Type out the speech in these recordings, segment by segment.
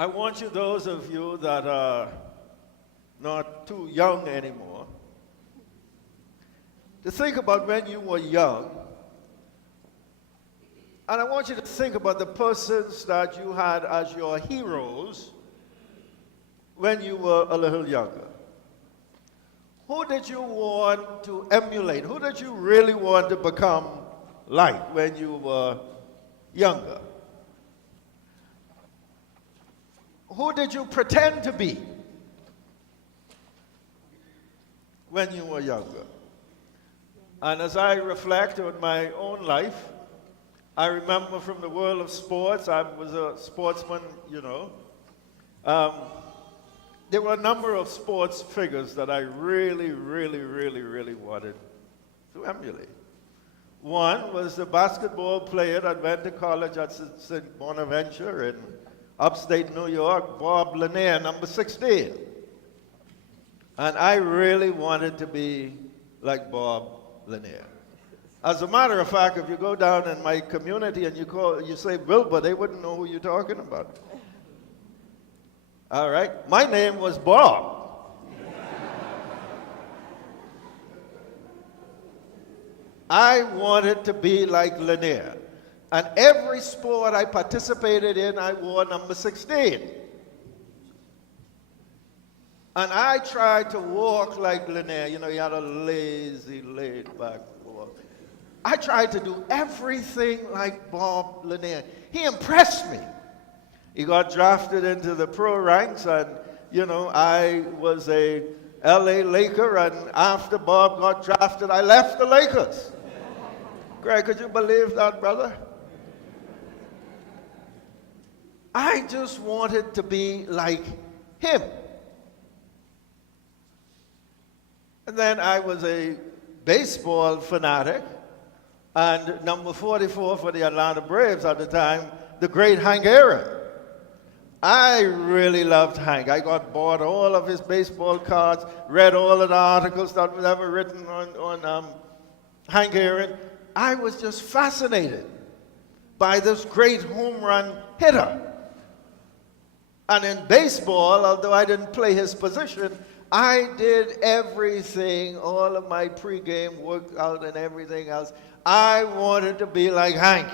I want you, those of you that are not too young anymore, to think about when you were young. And I want you to think about the persons that you had as your heroes when you were a little younger. Who did you want to emulate? Who did you really want to become like when you were younger? Who did you pretend to be when you were younger? And as I reflect on my own life, I remember from the world of sports, I was a sportsman, you know. There were a number of sports figures that I really wanted to emulate. One was the basketball player that went to college at St. Bonaventure in upstate New York, Bob Lanier, number 16. And I really wanted to be like Bob Lanier. As a matter of fact, if you go down in my community and you say Wilbur, they wouldn't know who you're talking about. All right? My name was Bob. I wanted to be like Lanier. And every sport I participated in, I wore number 16. And I tried to walk like Lanier. You know, he had a lazy, laid-back walk. I tried to do everything like Bob Lanier. He impressed me. He got drafted into the pro ranks, and, you know, I was a LA Laker, and after Bob got drafted, I left the Lakers. Greg, could you believe that, brother? I just wanted to be like him. And then I was a baseball fanatic, and number 44 for the Atlanta Braves at the time, the great Hank Aaron. I really loved Hank. I bought all of his baseball cards, read all of the articles that were ever written on Hank Aaron. I was just fascinated by this great home run hitter. And in baseball, although I didn't play his position, I did everything, all of my pregame workout and everything else. I wanted to be like Hank.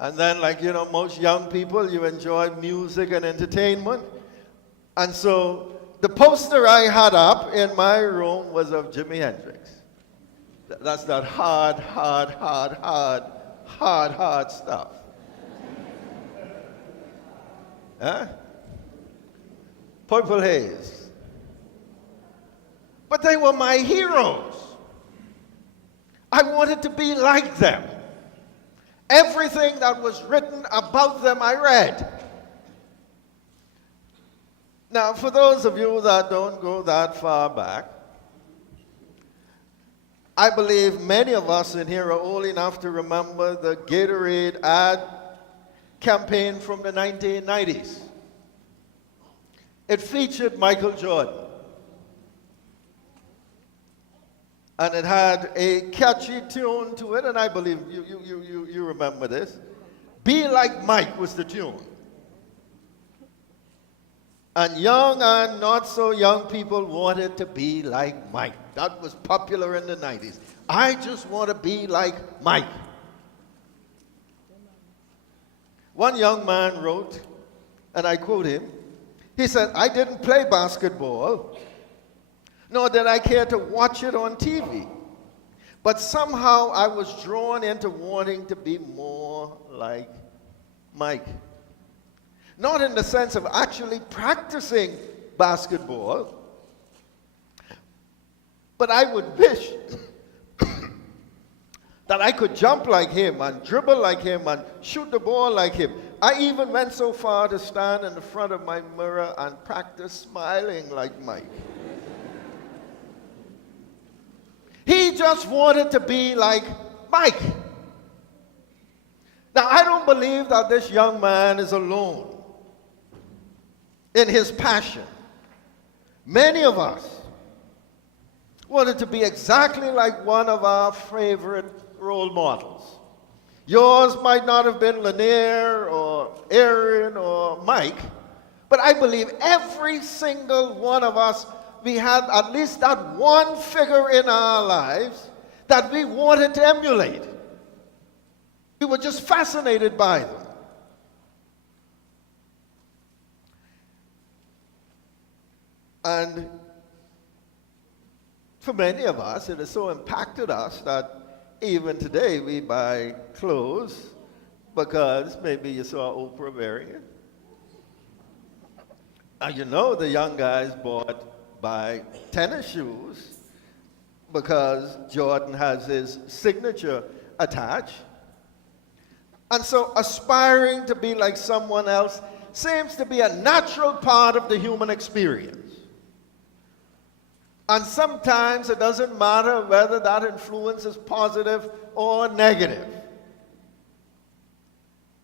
And then, like, you know, most young people, you enjoy music and entertainment. And so the poster I had up in my room was of Jimi Hendrix. That's that hard stuff. Huh? Purple Haze. But they were my heroes. I wanted to be like them. Everything that was written about them, I read. Now, for those of you that don't go that far back, I believe many of us in here are old enough to remember the Gatorade ad campaign from the 1990s. It featured Michael Jordan. And it had a catchy tune to it, and I believe you remember this. Be Like Mike was the tune. And young and not so young people wanted to be like Mike. That was popular in the 90s. I just want to be like Mike. One young man wrote, and I quote him, he said, I didn't play basketball, nor did I care to watch it on TV. But somehow I was drawn into wanting to be more like Mike. Not in the sense of actually practicing basketball, but I would wish that I could jump like him and dribble like him and shoot the ball like him. I even went so far to stand in the front of my mirror and practice smiling like Mike. He just wanted to be like Mike. Now, I don't believe that this young man is alone in his passion. Many of us wanted to be exactly like one of our favorite role models. Yours might not have been Lanier or or Aaron or Mike, but I believe every single one of us, we had at least that one figure in our lives that we wanted to emulate. We were just fascinated by them. And for many of us, it has so impacted us that even today we buy clothes because maybe you saw Oprah wearing it. And you know the young guys buy tennis shoes because Jordan has his signature attached. And so aspiring to be like someone else seems to be a natural part of the human experience. And sometimes it doesn't matter whether that influence is positive or negative.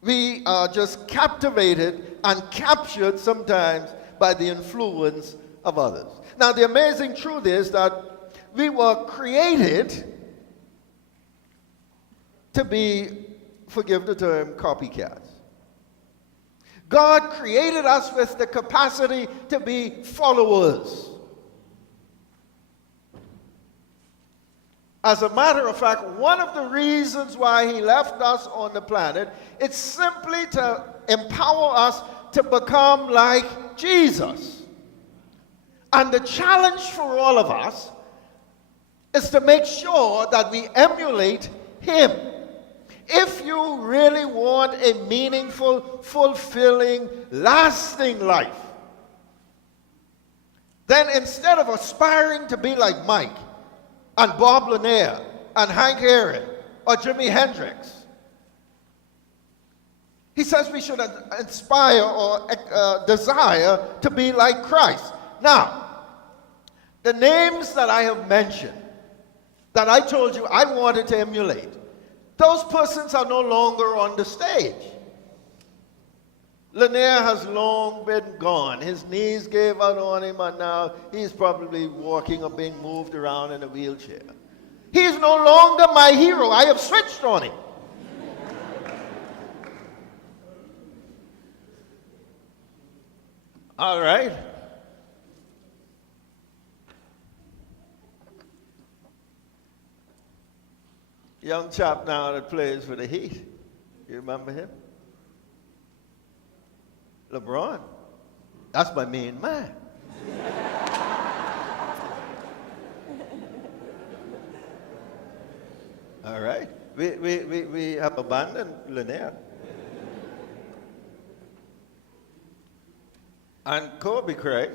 We are just captivated and captured sometimes by the influence of others. Now, the amazing truth is that we were created to be, forgive the term, copycats. God created us with the capacity to be followers. As a matter of fact, one of the reasons why he left us on the planet is simply to empower us to become like Jesus. And the challenge for all of us is to make sure that we emulate him. If you really want a meaningful, fulfilling, lasting life, then instead of aspiring to be like Mike, and Bob Lanier, and Hank Aaron, or Jimi Hendrix, he says we should inspire or desire to be like Christ. Now, the names that I have mentioned, that I told you I wanted to emulate, those persons are no longer on the stage. Lanier has long been gone. His knees gave out on him, and now he's probably walking or being moved around in a wheelchair. He's no longer my hero. I have switched on him. All right. Young chap now that plays for the Heat. You remember him? LeBron. That's my main man. All right. We have abandoned Lanier. And Kobe Craig.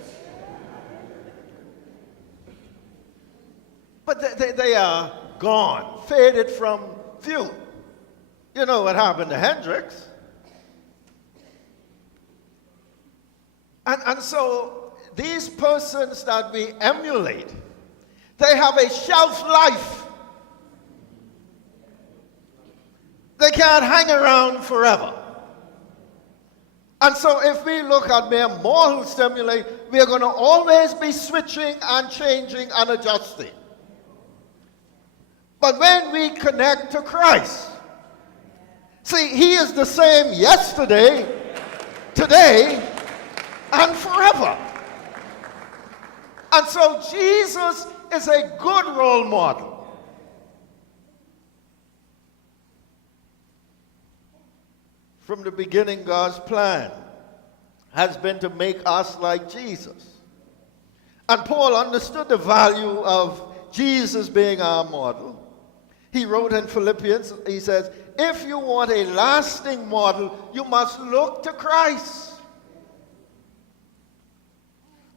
But they are gone, faded from view. You know what happened to Hendrix. And so these persons that we emulate, they have a shelf life. They can't hang around forever. And so if we look at mere mortal stimuli, we are going to always be switching and changing and adjusting. But when we connect to Christ, see, he is the same yesterday, today, and forever. And so Jesus is a good role model. From the beginning, God's plan has been to make us like Jesus. And Paul understood the value of Jesus being our model. He wrote in Philippians, he says, if you want a lasting model, you must look to Christ.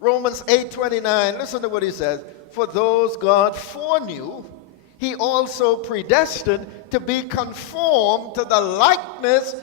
Romans 8:29, listen to what he says. For those God foreknew, he also predestined to be conformed to the likeness